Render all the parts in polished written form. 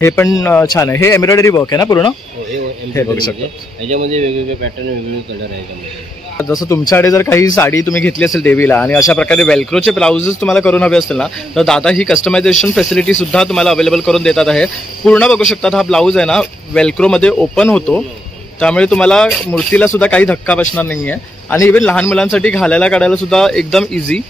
हे पण छान आहे. हे एम्ब्रॉयडरी वर्क आहे ना पूर्ण? हे बघू शकता. याच्यामध्ये वेगवेगळे पॅटर्न, वेगवेगळे कलर आहे याच्यामध्ये. जसं तुमच्याकडे जर काही साडी तुम्ही घेतली असेल देवीला आणि अशा प्रकारे वेल्क्रोचे ब्लाउजेस तुम्हाला करून हवे असतील ना, तर दादा ही कस्टमायझेशन फॅसिलिटी सुद्धा तुम्हाला अवेलेबल करून देतात आहे. पूर्ण बघू शकतात हा ब्लाऊज आहे ना वेल्क्रोमध्ये ओपन होतो, त्यामुळे तुम्हाला मूर्तीला सुद्धा काही धक्का बसणार नाही आहे. आणि इव्हन लहान मुलांसाठी घालायला काढायला सुद्धा एकदम इझी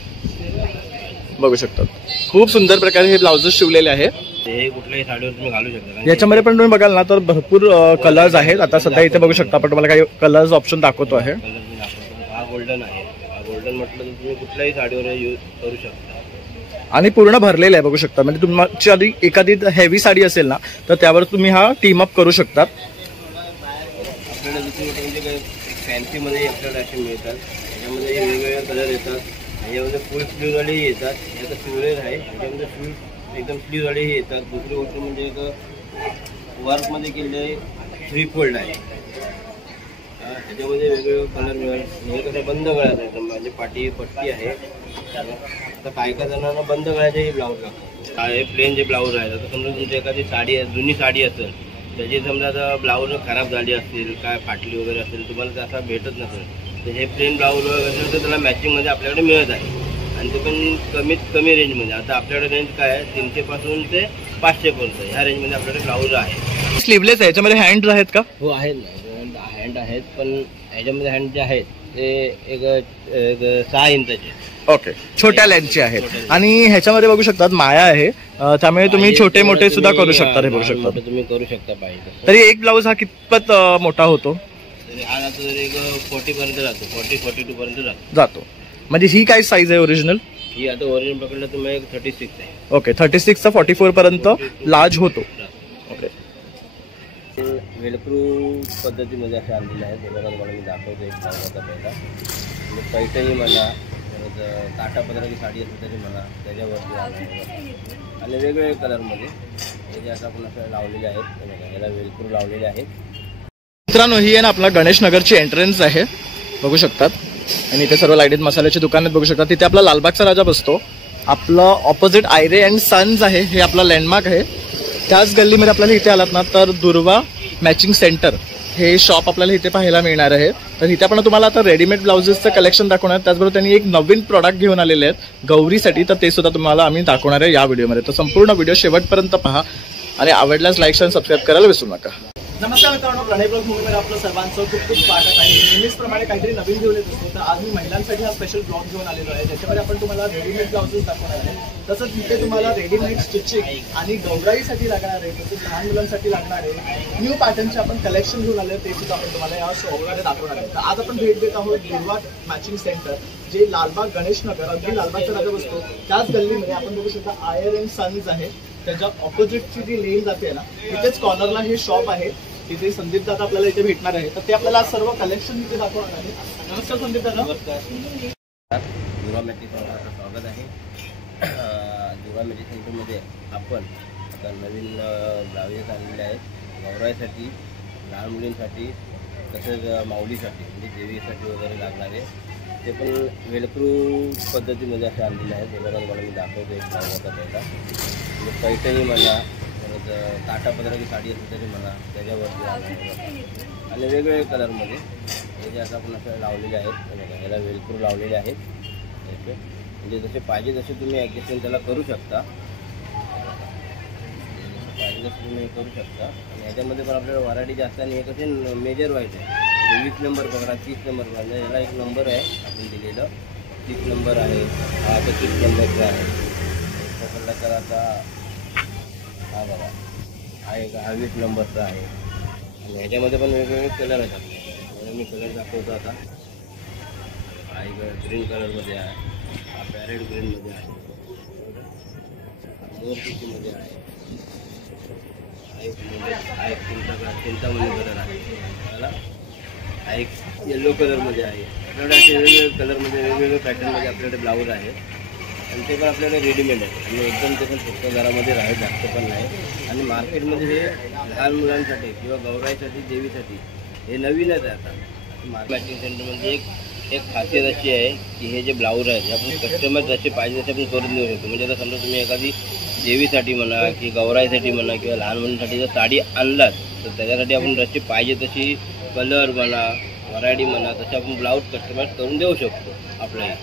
बघू शकतात. खूप सुंदर प्रकारे हे ब्लाउजेस शिवलेले आहेत. हे कुठल्याही साडीवर तुम्ही घालू शकता. याच्यामध्ये पण तुम्ही बघाल ना तर भरपूर कलर्स आहेत. आता सध्या इथे बघू शकता आपण तुम्हाला काही कलर्स ऑप्शन दाखवतो आहे. हा गोल्डन आहे. हा गोल्डन म्हटलं तर तुम्ही कुठल्याही साडीवर यूज करू शकता. आणि पूर्ण भरलेलं आहे बघू शकता. म्हणजे तुमची आधी एखादी हेवी साडी असेल ना तर त्यावर तुम्ही हा टीम अप करू शकतात. आपल्याला दुसरी म्हणजे काही फॅन्सीमध्ये आपल्याला असे मिळतात. याच्यामध्ये वेगवेगळे कलर येतात. याच्यामध्ये फुल स्लीववालेही येतात. याचा स्लीवलेस आहे. याच्यामध्ये फुल एकदम स्लीववालेही येतात. दुसरी गोष्ट म्हणजे एक वर्कमध्ये केलेले 3 फोल्ड आहे. त्याच्यामध्ये वेगवेगळे कलर मिळेल. हे कसं बंद गळ्यात आहे, म्हणजे पाठी पट्टी आहे. आता काय जणांना बंद गळ्याचेही ब्लाऊज लागतात. हे प्लेन जे ब्लाऊज आहे, आता समजा तुमची एखादी साडी जुनी साडी असेल, त्याची समजा आता ब्लाऊज खराब झाली असतील, काय फाटली वगैरे असेल, तुम्हाला त्याचा भेटत नसेल, तर हे प्लेन ब्लाऊज वगैरे असेल तर त्याला मॅचिंगमध्ये आपल्याकडे मिळत आहे. आणि ते पण कमीत कमी रेंजमध्ये. आता आपल्याकडे रेंज काय आहे 300 पासून ते 500 पर्यंत ह्या रेंजमध्ये आपल्याकडे ब्लाऊज आहे. स्लीवलेस आहे. याच्यामध्ये हँड आहेत का? हो आहेत ना, हँड आहेत. पण ह्याच्यामध्ये हँड जे आहेत ते एक 6 इंचाचे. ओके, छोट्या लेंथचे आहेत. आणि ह्याच्यामध्ये बघू शकतात माया आहे, त्यामुळे तुम्ही छोटे मोठे सुद्धा करू शकता. हे बघू शकता तुम्ही करू शकता पाहिजे. तरी एक ब्लाऊज हा कितपत मोठा होतो? हा जातो एक 40 पर्यंत जातो. 40-42 पर्यंत जातो. म्हणजे ही काय साईज आहे ओरिजिनल? ही आता ओरिजिनल पकडलं तर मग 36 आहे. ओके, 36 चा 44 पर्यंत लार्ज होतो. ओके. वेलक्रू पद्धतीमध्ये असे आणलेले आहेत. त्याला मला मी दाखवतो एक ब्लाऊजचा पहिला. म्हणजे पैठणी म्हणा, काटा पदराची साडी असते तरी म्हणा, त्याच्यावरती आणि वेगवेगळे कलरमध्ये हे आता आपण असं लावलेले आहेत. याला वेलक्रू लावलेले आहेत. मित्रांनो, ही आहे ना आपला गणेश नगरची एंट्रन्स आहे बघू शकतात. आणि इथे सर्व लाईटीत मसाल्याची दुकान बघू शकतात. तिथे आपला लालबागचा राजा बसतो. आपलं ऑपोजिट आयरे अँड सन्स आहे, हे आपला लँडमार्क आहे. त्याच गल्लीमध्ये आपल्याला इथे आलात ना तर दुर्वा मॅचिंग सेंटर हे शॉप आपल्याला इथे पाहायला मिळणार आहे. तर इथे आपण तुम्हाला आता रेडीमेड ब्लाउजेसचं कलेक्शन दाखवणार. त्याचबरोबर त्यांनी एक नवीन प्रॉडक्ट घेऊन आलेले आहेत गौरीसाठी, तर ते सुद्धा तुम्हाला आम्ही दाखवणार आहे या व्हिडिओमध्ये. तर संपूर्ण व्हिडिओ शेवटपर्यंत पहा आणि आवडल्यास लाईक आणि सबस्क्राईब करायला विसरू नका. नमस्कार मित्रांनो, प्रणय ब्लॉग मूवीमध्ये आपलं सर्वांचं खूप खूप स्वागत आहे. नेहमीचप्रमाणे काहीतरी नवीन घेऊन येत असतो. तर आज मी महिलांसाठी हा स्पेशल ब्लॉग घेऊन आलेलो आहे, ज्याच्यामध्ये आपण तुम्हाला रेडीमेड ब्लाउजेस दाखवणार आहे. तसंच इथे तुम्हाला रेडीमेड स्टिचिंग आणि गौराईसाठी लागणारे, तसंच लहान मुलांसाठी लागणारे न्यू पॅटर्नचे आपण कलेक्शन घेऊन आले, ते सुद्धा आपण तुम्हाला या शॉपमध्ये दाखवणार आहे. तर आज आपण भेट देत आहोत दुर्वा मॅचिंग सेंटर, जे लालबाग गणेश नगर, अगदी लालबागचा राजा बसतो त्याच गल्लीमध्ये. आपण बघू शकता आयर अँड सन्स आहे, त्याच्या ऑपोजिटची जी लेन जाते ना तिथेच कॉर्नरला हे शॉप आहे. तिथे संदीप दादा आपल्याला इथे भेटणार आहे, तर ते आपल्याला सर्व कलेक्शन इथे दाखवणार आहे. नमस्कार संदीप दादा. दुर्वा मॅचिंग सेंटरचं स्वागत आहे. दुर्वा मॅचिंग सेंटरमध्ये आपण आता नवीन ब्लाउजेस आणलेले आहेत गौराईसाठी, लहान मुलींसाठी, तसेच माऊलीसाठी म्हणजे देवीसाठी वगैरे लागणारे. ते पण वेलक्रू पद्धतीमध्ये असे आणलेले आहेत. त्याला मला मी दाखवतो एक ब्लाउजचा पहिला. म्हणजे पैठणी म्हणा, काटा पदराची साडी असते तरी म्हणा, त्याच्यावरती आणि वेगवेगळे कलरमध्ये हे आता आपण असं लावलेले आहेत. याला वेलक्रू लावलेले आहेत. म्हणजे जसे पाहिजे तसे तुम्ही ॲडजस्टमेंट त्याला करू शकता. पाहिजे तसं तुम्ही करू शकता. आणि ह्याच्यामध्ये पण आपल्याला व्हरायटी जास्त आणि हे कसे मेजर व्हायचे आहे. 20 नंबर पकडा, 30 नंबर पकडा. याला एक नंबर आहे आपण दिलेलं, 30 नंबर आहे. हा आता 30 नंबरचा आहे पकडला. तर आता हा बघा, हा एक 20 नंबरचा आहे. आणि ह्याच्यामध्ये पण वेगवेगळे कलर आहेत. म्हणून मी कलर दाखवतो आता. हा एक ग्रीन कलरमध्ये आहे, हा पॅरेट ग्रीनमध्ये आहे, मोरपिशीमध्ये आहे, हा एक चिंतामणी कलर आहे, हा एक येल्लो कलरमध्ये आहे. आपल्याकडे असे वेगवेगळे कलरमध्ये वेगवेगळे पॅटर्नमध्ये आपल्याकडे ब्लाऊज आहे. आणि ते पण आपल्याकडे रेडीमेड आहे आणि एकदम ते पण स्वस्त दरामध्ये राहील, जास्त पण नाही. आणि मार्केटमध्ये हे लहान मुलांसाठी किंवा गौराईसाठी, देवीसाठी हे नवीनच आहे. आता मॅचिंग सेंटरमध्ये एक खासियत अशी आहे की हे जे ब्लाऊज आहेत हे आपण कस्टमर जसे पाहिजे तसे आपण करून देऊ शकतो. म्हणजे आता समजा तुम्ही एखादी देवीसाठी म्हणा की गौराईसाठी म्हणा किंवा लहान मुलांसाठी जर साडी आणलात तर त्याच्यासाठी आपण जशी पाहिजे तशी कलर म्हणा व्हरायटी म्हणा तशी आपण ब्लाऊज कस्टमाइज करून देऊ शकतो आपल्याला.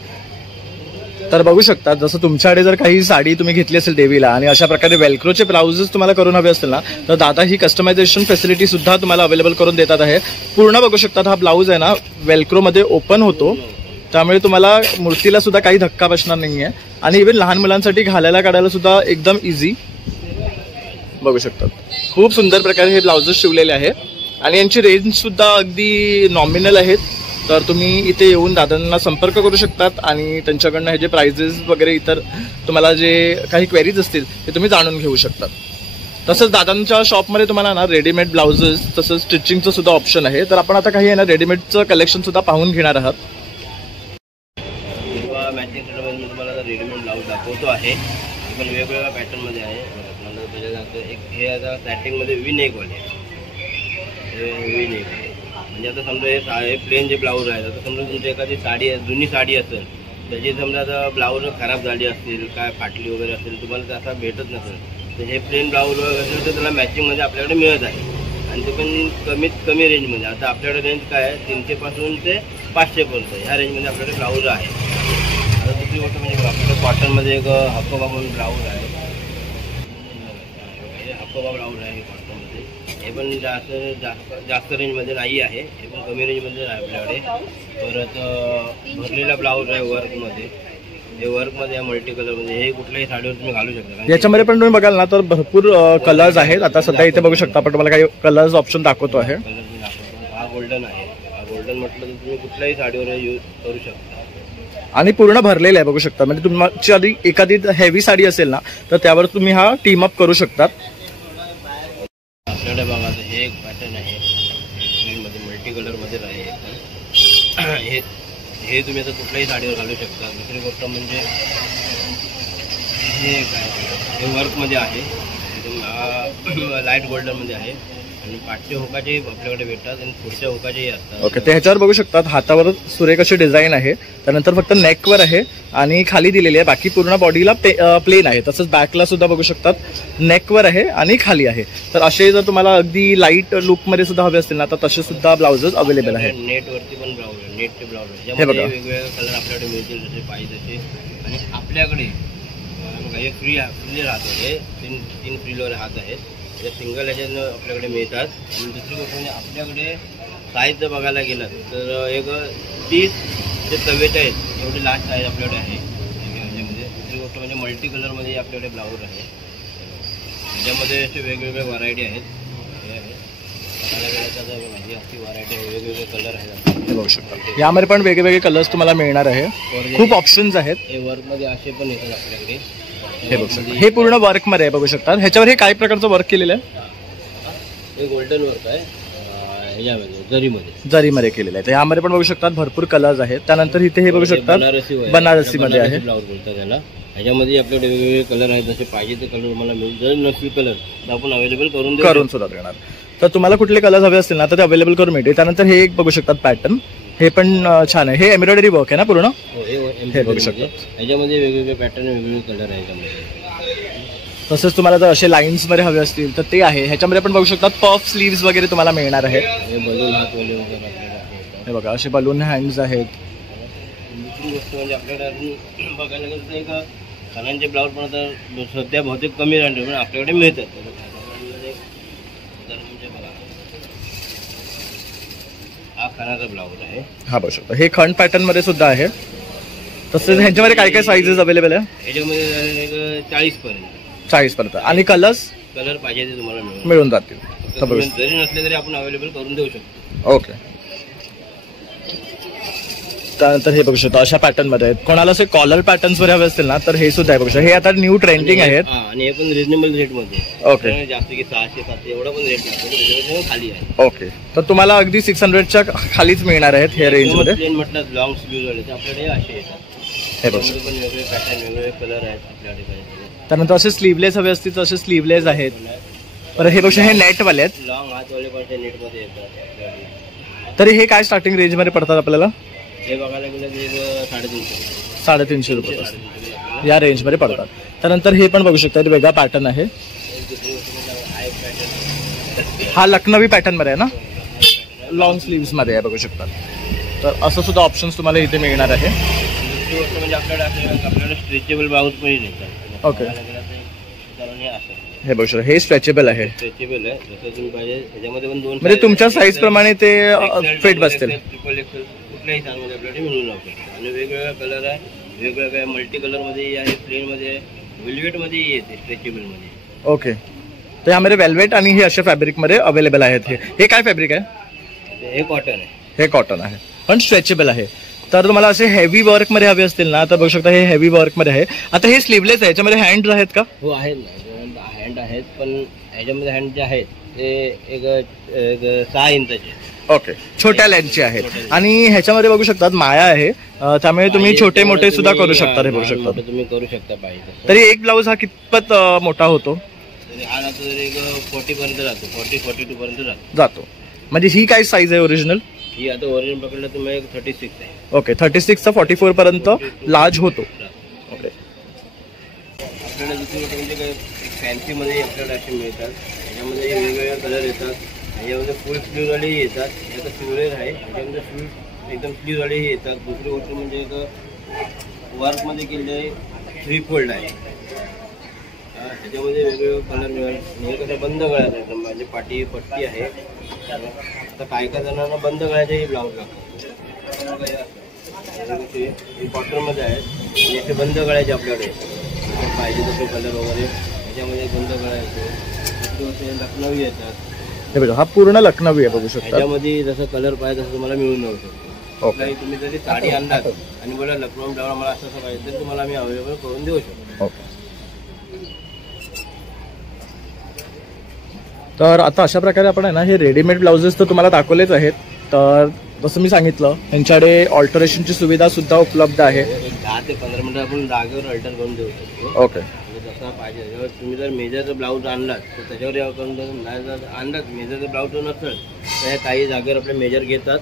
तर बघू शकता जसं तुमच्याकडे जर काही साडी तुम्ही घेतली असेल देवीला आणि अशा प्रकारे वेल्क्रोचे ब्लाउजेस तुम्हाला करून हवे असतील ना तर दादा ही कस्टमायझेशन फॅसिलिटी सुद्धा तुम्हाला अवेलेबल करून देतात आहे. पूर्ण बघू शकतात हा ब्लाऊज आहे ना वेल्क्रोमध्ये ओपन होतो त्यामुळे तुम्हाला मूर्तीला सुद्धा काही धक्का बसणार नाहीये आणि इव्हन लहान मुलांसाठी घालायला काढायला सुद्धा एकदम इझी बघू शकतात. खूप सुंदर प्रकारे हे ब्लाउजेस शिवलेले आहे आणि यांची रेंज सुद्धा अगदी नॉमिनल आहेत. तर तुम्ही इथे येऊन दादांना संपर्क करू शकतात आणि त्यांच्याकडनं हे जे प्राइजेस वगैरे इतर तुम्हाला जे काही क्वेरीज असतील ते तुम्ही जाणून घेऊ शकतात. तसंच दादांच्या शॉपमध्ये तुम्हाला ना रेडीमेड ब्लाउजेस तसंच स्टिचिंगचं सुद्धा ऑप्शन आहे. तर आपण आता काही आहे ना रेडीमेडचं कलेक्शन सुद्धा पाहून घेणार आहात. मॅचिंग मी तुम्हाला रेडीमेड ब्लाऊज दाखवतो आहे पण वेगवेगळ्या पॅटर्नमध्ये आहे. एक हे आता स्टार्टिंगमध्ये वी नेकवाले वी नेक म्हणजे आता समजा हे प्लेन जे ब्लाऊज आहे आता समजा तुमची एखादी साडी जुनी साडी असेल त्याची समजा आता ब्लाऊज खराब झाली असतील काय फाटली वगैरे असेल तुम्हाला त्याचा भेटत नसेल तर हे प्लेन ब्लाऊज असेल तर त्याला मॅचिंगमध्ये आपल्याकडे मिळत आहे आणि ते पण कमीत कमी रेंजमध्ये. आता आपल्याकडे रेंज काय आहे 300 पासून ते 500 पर्यंत ह्या रेंजमध्ये आपल्याकडे ब्लाऊज आहे. आता दुसरी गोष्ट म्हणजे आपल्याकडे कॉटनमध्ये एक हकोबा म्हणून ब्लाऊज आहे. हे हकोबा ब्लाऊज आहे कॉटनमध्ये. हे पण जास्त रेंजमध्ये नाही आहे हे पण कमी रेंजमध्ये आहे आपल्याकडे. परत भरलेला ब्लाऊज आहे वर्कमध्ये. हे वर्कमध्ये आहे मल्टी कलरमध्ये. हे कुठल्याही साडीवर तुम्ही घालू शकता. याच्यामध्ये पण तुम्ही बघाल ना तर भरपूर कलर्स आहेत. आता सध्या इथे बघू शकता आपण तुम्हाला काही कलर्स ऑप्शन दाखवतो आहे. हा गोल्डन आहे. हा गोल्डन म्हटलं तर तुम्ही कुठल्याही साडीवर यूज करू शकता आणि पूर्ण भरलेलं आहे बघू शकता. म्हणजे तुमची आधी एखादी हेवी साडी असेल ना तर त्यावर तुम्ही हा टीम अप करू शकतात. आपल्याकडे बघा हे एक पॅटर्न आहे ग्रीनमध्ये मल्टी कलरमध्ये आहे. हे तुम्ही आता कुठल्याही साडीवर घालू शकता. दुसरी गोष्ट म्हणजे हे काय हे वर्कमध्ये आहे एकदम लाईट गोल्डनमध्ये आहे आणि पाठच्या हुकाचे आपल्याकडे भेटतात आणि पुढच्या हुकाचेही असतात. ओके. ते ह्याच्यावर बघू शकतात हातावर सुरेख अशी डिझाईन आहे. त्यानंतर फक्त नेकवर आहे आणि खाली दिलेली आहे. बाकी पूर्ण बॉडीला प्लेन आहे. तसंच बॅकला सुद्धा बघू शकतात नेकवर आहे आणि खाली आहे. तर असे जर तुम्हाला अगदी लाईट लुकमध्ये सुद्धा हवे असतील ना तर तसे सुद्धा ब्लाउजेस अवेलेबल आहेत. नेटवरती पण ब्लाऊज आहे. नेटचे ब्लाऊज आहे. त्यामध्ये वेगवेगळे कलर आपल्याकडे मिळतील जसे पाहिजे तसे. आणि आपल्याकडे हे फ्री राहतो. हे तीन फ्रीवर हात आहेत. हे सिंगल ह्याच्यानं आपल्याकडे मिळतात. आणि दुसरी गोष्ट म्हणजे आपल्याकडे साईज जर बघायला गेलं तर एक 30 ते 44 एवढी लास्ट साईज आपल्याकडे आहे ह्याच्यामध्ये. दुसरी गोष्ट म्हणजे मल्टी कलरमध्ये आपल्याकडे ब्लाऊज आहे. ह्याच्यामध्ये असे वेगवेगळे व्हरायटी आहेत. हे आहे बघायला गेलं तर माझी अशी व्हरायटी आहे. वेगवेगळे कलर आहेत बघू शकता. यामध्ये पण वेगवेगळे कलर्स तुम्हाला मिळणार आहे. खूप ऑप्शन्स आहेत. हे वर्कमध्ये असे पण येतात आपल्याकडे. हे बघू शकता. हे पूर्ण वर्क मध्ये आहे बघू शकता. ह्याच्यावर हे काय प्रकारचं वर्क केलेलं आहे. हे गोल्डन वर्क आहे ह्याच्यामध्ये जरीमध्ये केलेलं आहे. तर यामध्ये पण बघू शकतात भरपूर कलर्स आहेत. त्यानंतर इथे हे बघू शकतात बनारसीमध्ये आहे. ब्लाऊज बोलतात त्याला. ह्याच्यामध्ये आपल्याकडे वेगवेगळे कलर आहेत. जसे पाहिजे ते कलर तुम्हाला मिळून जर नसतील कलर तर आपण अवेलेबल करून सुद्धा देणार. तर तुम्हाला कुठले कलर्स हवे असतील ना तर ते अवेलेबल करून मिळते. त्यानंतर हे एक बघू शकतात पॅटर्न. हे पण छान आहे. हे एम्ब्रॉयडरी वर्क आहे ना पूर्ण. हे बघू शकतात. ह्याच्यामध्ये वेगवेगळे पॅटर्न वेगवेगळे कलर आहे ह्याच्यामध्ये. तसंच तुम्हाला जर असे लाईन्स मध्ये हवे असतील तर ते आहे. ह्याच्यामध्ये पण बघू शकतात पफ स्लीव्स वगैरे तुम्हाला मिळणार आहेत. हे बलून हात वगैरे हे बघा असे बलून हँड्स आहेत. दुसरी गोष्ट म्हणजे आपल्याकडे अजून बघायला गेलं तर एक खणांचे ब्लाऊज पण आता सध्या बहुतेक कमी राहिले पण आपल्याकडे मिळतात. हा खणाचा ब्लाऊज आहे. हा बघू शकता. हे खंड पॅटर्न मध्ये सुद्धा आहे. तसेच ह्याच्यामध्ये काय काय साईजेस अवेलेबल आहे. ह्याच्यामध्ये 40 पर्यंत आणि कलर पाहिजे ते तुम्हाला मिळून जातील. जरी नसले तरी आपण अवेलेबल करून देऊ शकतो. ओके. त्यानंतर हे बघू शकतो अशा पॅटर्न मध्ये आहेत. कोणाला असे कॉलर पॅटर्न्स वर हवे असतील ना तर हे सुद्धा आहे बघू शकतो. हे आता न्यू ट्रेंडिंग आहेत आणि हे पण रिजनेबल रेट मध्ये. ओके. जास्त की 600-700 एवढा पण रेट नाही. खाली आहे. ओके. तर तुम्हाला अगदी 600च्या खालीच मिळणार आहेत हे रेंज मध्ये. प्लेन म्हटलं लॉंग स्लीव्ह वाले आपल्याकडे असे येतात. हे बघू शकतो. पण वेगवेगळे पॅटर्न वेगवेगळे कलर आहेत आपल्याकडे. त्यानंतर असे स्लीवलेस हवे असतील तर असे स्लीवलेस आहेत. तर हे बघू हे नेट वाले आहेत. लॉंग हातवाले पण ते नेट मध्ये येतात. तरी हे काय स्टार्टिंग रेंज मध्ये पडतात आपल्याला. हे बघायला गेलं की 350 ₹350. या रेंजमध्ये पडतात. त्यानंतर हे पण बघू शकता वेगळा पॅटर्न आहे. हा लखनवी पॅटर्न मध्ये आहे ना, लॉंग स्लीव्स मध्ये आहे बघू शकता. तर असं सुद्धा ऑप्शन्स तुम्हाला इथे मिळणार आहे. दुसरी गोष्ट म्हणजे आपल्याकडे स्ट्रेचेबल ब्लाऊज पण येतात. ओके, हे बघू शकता हे स्ट्रेचेबल आहे. स्ट्रेचेबल आहे, जसं तुम्ही पाहिजे त्याच्यामध्ये पण दोन म्हणजे तुमच्या साईज प्रमाणे ते फिट बसतील. ट्रिपल एक्सेल कुठल्याही साईजमध्ये आपल्याकडे मिळून जाऊ शकतो. आणि वेगवेगळा कलर आहे, वेगवेगळ्या मल्टी कलर मध्ये आहे, प्लेन मध्ये आहे, वेल्वेट मध्ये येते, स्ट्रेचेबल मध्ये. ओके, तर यामध्ये वेल्वेट आणि हे अशा फॅब्रिक मध्ये अवेलेबल आहेत. हे काय फॅब्रिक आहे? हे कॉटन आहे. हे कॉटन आहे पण स्ट्रेचेबल आहे. तर तुम्हाला असे हेवी वर्क मध्ये हवे असतील ना तर बघू शकता हे हेवी वर्क मध्ये आहे. आता हे स्लीवलेस आहे, याच्यामध्ये हँड आहेत का? हो आहेत ना, हँड आहेत, पण ह्याच्यामध्ये हँड जे आहेत ते एक 6 इंचाचे. ओके, छोट्या लेंथचे आहेत. आणि ह्याच्यामध्ये बघू शकतात माया आहे, त्यामुळे तुम्ही छोटे मोठे सुद्धा करू शकता. हे बघू शकता तुम्ही करू शकता पाहिजे. तरी एक ब्लाऊज हा कितपत मोठा होतो? हा ना, तर एक 40 पर्यंत जातो, 40-42 पर्यंत जातो. म्हणजे ही काय साईज आहे ओरिजिनल? ही आता ओरिजिनल पकडलं तर मग 36 आहे. ओके, 36 चा 44 पर्यंत लार्ज होतो. ओके, आपल्याला दुसरी गोष्ट म्हणजे काय फॅन्सी मध्ये आपल्याला असे मिळतात. ह्याच्यामध्ये वेगवेगळे कलर येतात. ह्याच्यामध्ये फुल स्लीव वालेही येतात. याचा स्लीवलेस आहे, ह्याच्यामध्ये फुल एकदम स्लीव वालेही येतात. दुसरी गोष्ट म्हणजे एक वर्क मध्ये केलेले 3 फोल्ड आहे. त्याच्यामध्ये वेगवेगळे कलर मिळेल. हे कसं बंद गळ्यात आहे, म्हणजे पाठी पट्टी आहे. आता काय जणांना बंद गळ्याचेही ब्लाऊज लागतात. हे कॉटनमध्ये आहेत आणि असे बंद गळ्याचे आपल्याकडे पाहिजे तसे कलर वगैरे ह्याच्यामध्ये बंद गळा येतो. लखनवी येतात. हे बघा हा पूर्ण लखनवी आहे बघू शकता. ह्याच्यामध्ये जसं कलर पाहिजे तसं तुम्हाला मिळून जाऊ शकतो. ओके, तुम्ही जरी साडी आणलात आणि बोला लखनवी ब्लाऊज मला असं पाहिजे तर तुम्हाला आम्ही अवेलेबल करून देऊ शकतो. ओके, तर आता अशा प्रकारे आपण आहे ना हे रेडीमेड ब्लाउजेस तर तुम्हाला दाखवलेच आहेत. तर जसं मी सांगितलं त्यांच्याकडे ऑल्टरेशनची सुविधा सुद्धा उपलब्ध आहे. 10 ते 15 मिनिटं आपण जागेवर अल्टर करून देऊ शकतो. ओके, जसा पाहिजे. तुम्ही जर मेजरचा ब्लाऊज आणलात तर त्याच्यावर करून नाही जर आणलात मेजरचा ब्लाऊज नसेल तर काही जागेवर आपले मेजर घेतात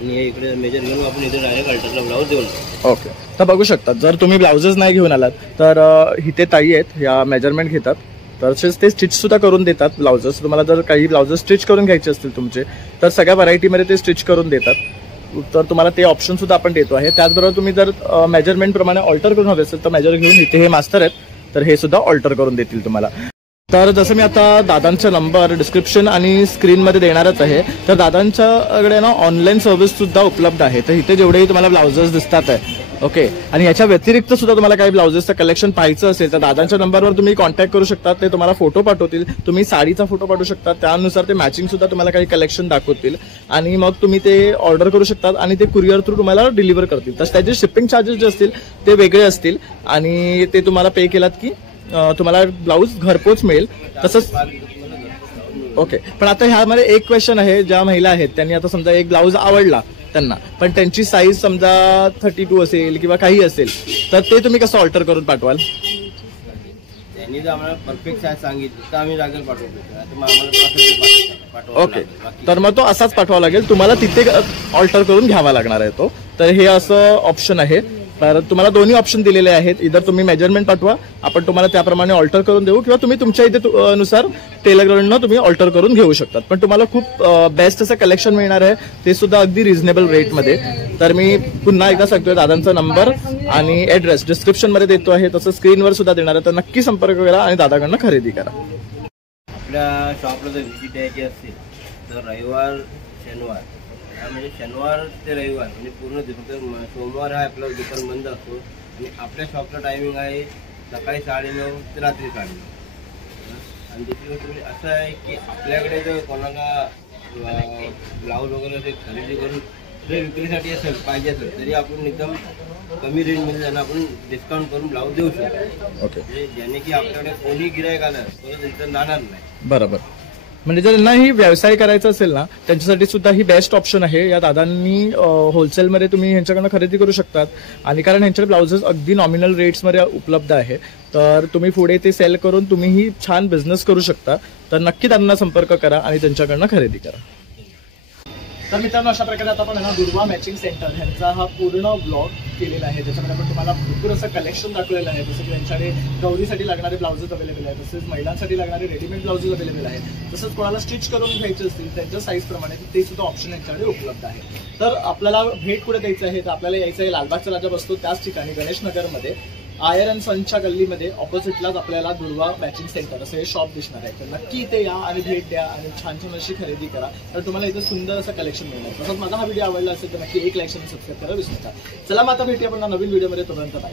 आणि हे इकडे मेजर घेऊन आपण इथे डायरेक्ट अल्टरला ब्लाऊज देऊन. ओके, तर बघू शकतात जर तुम्ही ब्लाउजेस नाही घेऊन आलात तर इथे ताई आहेत, या मेजरमेंट घेतात. तसेच ते स्टिच सुद्धा करून देतात ब्लाउजेस. तुम्हाला जर काही ब्लाउजेस स्टिच करून घ्यायचे असतील तुमचे तर सगळ्या व्हरायटीमध्ये ते स्टिच करून देतात. तर तुम्हाला ते ऑप्शन सुद्धा आपण देतो आहे. त्याचबरोबर तुम्ही जर मेजरमेंट प्रमाणे ऑल्टर करून हवे असेल तर मेजर घेऊन इथे हे मास्टर आहेत तर हे सुद्धा ऑल्टर करून देतील तुम्हाला. तर जसं मी आता दादांचा नंबर डिस्क्रिप्शन आणि स्क्रीनमध्ये देणारच आहे. तर दादांच्याकडे ना ऑनलाईन सर्व्हिस सुद्धा उपलब्ध आहे. तर इथे जेवढेही तुम्हाला ब्लाउजेस दिसतात आहे ओके, आणि याच्या व्यतिरिक्त सुद्धा तुम्हाला काही ब्लाउजेसचं कलेक्शन पाहायचं असेल तर दादांच्या नंबरवर तुम्ही कॉन्टॅक्ट करू शकता. ते तुम्हाला फोटो पाठवतील. तुम्ही साडीचा फोटो पाठवू शकता, त्यानुसार ते मॅचिंग सुद्धा तुम्हाला काही कलेक्शन दाखवतील आणि मग तुम्ही ते ऑर्डर करू शकतात आणि ते कुरिअर थ्रू तुम्हाला डिलिव्हर करतील. तर त्याचे शिपिंग चार्जेस जे असतील ते वेगळे असतील आणि ते तुम्हाला पे केलात की तुम्हाला ब्लाऊज घरपोच मिळेल. तसंच ओके, पण आता ह्यामध्ये एक क्वेश्चन आहे. ज्या महिला आहेत त्यांनी आता समजा एक ब्लाऊज आवडला त्यांना, पण त्यांची साईज समजा 32 असेल किंवा काही असेल तर ते तुम्ही कसं ऑल्टर करून पाठवाल? त्यांनी जर आम्हाला परफेक्ट साईज सांगितली तर आम्ही जागेवर पाठवतो. ओके, तर मग तो असाच पाठवावा लागेल तुम्हाला, तिथे ऑल्टर करून घ्यावा लागणार आहे तो. तर हे असं ऑप्शन आहे. तर तुम्हाला दोन्ही ऑप्शन दिलेले आहेत. इधर तुम्ही मेजरमेंट पाठवा, आपण तुम्हाला त्याप्रमाणे ऑल्टर करून देऊ, किंवा तुम्ही तुमच्या इथे नुसार टेलरकडनं तुम्ही ऑल्टर करून घेऊ शकतात. पण तुम्हाला खूप बेस्ट असं कलेक्शन मिळणार आहे, ते सुद्धा अगदी रिझनेबल रेटमध्ये. तर मी पुन्हा एकदा सांगतोय दादांचा नंबर आणि ॲड्रेस डिस्क्रिप्शनमध्ये देतो आहे, तसं स्क्रीनवर सुद्धा देणार आहे. तर नक्की संपर्क करा आणि दादाकडनं खरेदी करा. आपल्या शॉपला जर व्हिजिट द्यायची असेल तर रविवार शनिवार म्हणजे शनिवार ते रविवार म्हणजे पूर्ण दिवस. सोमवार हा आपला दुकान बंद असतो आणि आपल्या शॉपचा टायमिंग आहे सकाळी 9:30 ते रात्री 9:30. आणि दुसरी गोष्ट म्हणजे असं आहे की आपल्याकडे जर कोणाला ब्लाऊज वगैरे ते खरेदी करून जर विक्रीसाठी असेल पाहिजे असेल तरी आपण एकदम कमी रेंजमध्ये त्यांना आपण डिस्काउंट करून ब्लाऊज देऊ शकतो. ओके, ज्याने की आपल्याकडे कोणी गिरायक आलं तर इथं जाणार नाही. बरोबर. म्हणजे ज्यांना ही व्यवसाय करायचा असेल ना त्यांच्यासाठी सुद्धा ही बेस्ट ऑप्शन आहे. या दादांनी होलसेलमध्ये तुम्ही ह्यांच्याकडनं खरेदी करू शकतात आणि कारण ह्यांच्याकडे ब्लाउजेस अगदी नॉमिनल रेट्समध्ये उपलब्ध आहे. तर तुम्ही पुढे ते सेल करून तुम्हीही छान बिझनेस करू शकता. तर नक्की त्यांना संपर्क करा आणि त्यांच्याकडनं खरेदी करा. तर मित्रांनो अशा प्रकारे आता आपण दुर्वा मॅचिंग सेंटर ह्यांचा हा पूर्ण ब्लॉग केलेला आहे, ज्याच्यामध्ये आपण तुम्हाला भरपूर असं कलेक्शन दाखवलेलं आहे. जसं की त्यांच्याकडे गौरीसाठी लागणारे ब्लाउजेस अवेलेबल आहेत, तसेच महिलांसाठी लागणारे रेडीमेड ब्लाउजेस अवेलेबल आहेत. तसंच कोणाला स्टिच करून घ्यायचे असतील त्यांच्या साईज प्रमाणे ते सुद्धा ऑप्शन यांच्याकडे उपलब्ध आहे. तर आपल्याला भेट कुठे द्यायचं आहे, तर आपल्याला यायचं आहे लालबागचा राजा बसतो त्याच ठिकाणी गणेश नगरमध्ये आयर अँड सनच्या गल्लीमध्ये ऑपोजिटलाच आपल्याला दुर्वा मॅचिंग सेंटर असं हे शॉप दिसणार आहे. तर नक्की इथे या आणि भेट द्या आणि छान छान अशी खरेदी करा, तर तुम्हाला इथे सुंदर असं कलेक्शन मिळणार. तसंच माझा हा व्हिडिओ आवडला असेल तर नक्की एक लाईक आणि सबस्क्राईब करायला विसरू नका. चला मग आता भेटूया आपण नवीन व्हिडिओमध्ये, तोपर्यंत बाय.